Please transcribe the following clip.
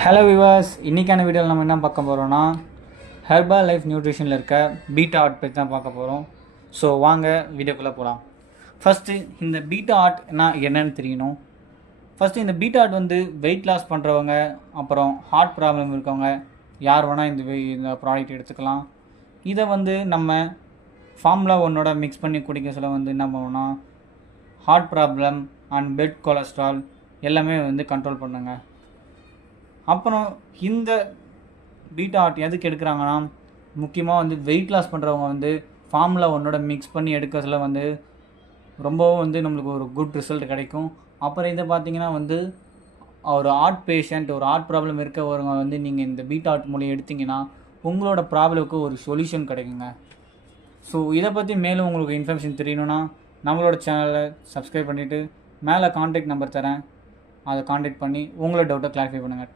Hello விவாஸ், இன்றைக்கான வீடியோவில் நம்ம என்ன பார்க்க போகிறோன்னா ஹெர்பா லைஃப் நியூட்ரிஷனில் இருக்க பீட்டா ஆர்ட் பற்றி தான் பார்க்க போகிறோம். ஸோ வாங்க வீடியோக்குள்ளே போகலாம். ஃபஸ்ட்டு இந்த பீட்டா ஆர்ட்னா என்னன்னு தெரியணும். ஃபஸ்ட்டு இந்த பீட்டா ஆர்ட் வந்து வெயிட் லாஸ் பண்ணுறவங்க, அப்புறம் ஹார்ட் ப்ராப்ளம் இருக்கவங்க யார் வேணால் இந்த ப்ராடக்ட் எடுத்துக்கலாம். இதை வந்து நம்ம ஃபார்முலா ஒன்னோட மிக்ஸ் பண்ணி குடிக்க சொல்ல வந்து என்ன பண்ணுவோன்னா heart problem and bad cholesterol எல்லாமே வந்து கண்ட்ரோல் பண்ணுங்க. அப்புறம் இந்த பீட்டா ஆர்ட் எதுக்கு எடுக்கிறாங்கன்னா, முக்கியமாக வந்து வெயிட் லாஸ் பண்ணுறவங்க வந்து ஃபார்முலா ஒன்னோட மிக்ஸ் பண்ணி எடுக்கிறதுல வந்து ரொம்பவும் வந்து நம்மளுக்கு ஒரு குட் ரிசல்ட் கிடைக்கும். அப்புறம் இதை பார்த்தீங்கன்னா வந்து ஒரு ஹார்ட் பேஷண்ட், ஒரு ஹார்ட் ப்ராப்ளம் இருக்கவங்க வந்து நீங்கள் இந்த பீட்டா ஆர்ட் மூலியம் எடுத்திங்கன்னா உங்களோட ப்ராப்ளமுக்கு ஒரு சொல்யூஷன் கிடைக்குங்க. ஸோ இதை பற்றி மேலும் உங்களுக்கு இன்ஃபர்மேஷன் தெரியணுன்னா நம்மளோட சேனலை சப்ஸ்கிரைப் பண்ணிவிட்டு மேலே கான்டாக்ட் நம்பர் தரேன், அதை கான்டாக்ட் பண்ணி உங்களோட டவுட்டை கிளாரிஃபை பண்ணுங்கள்.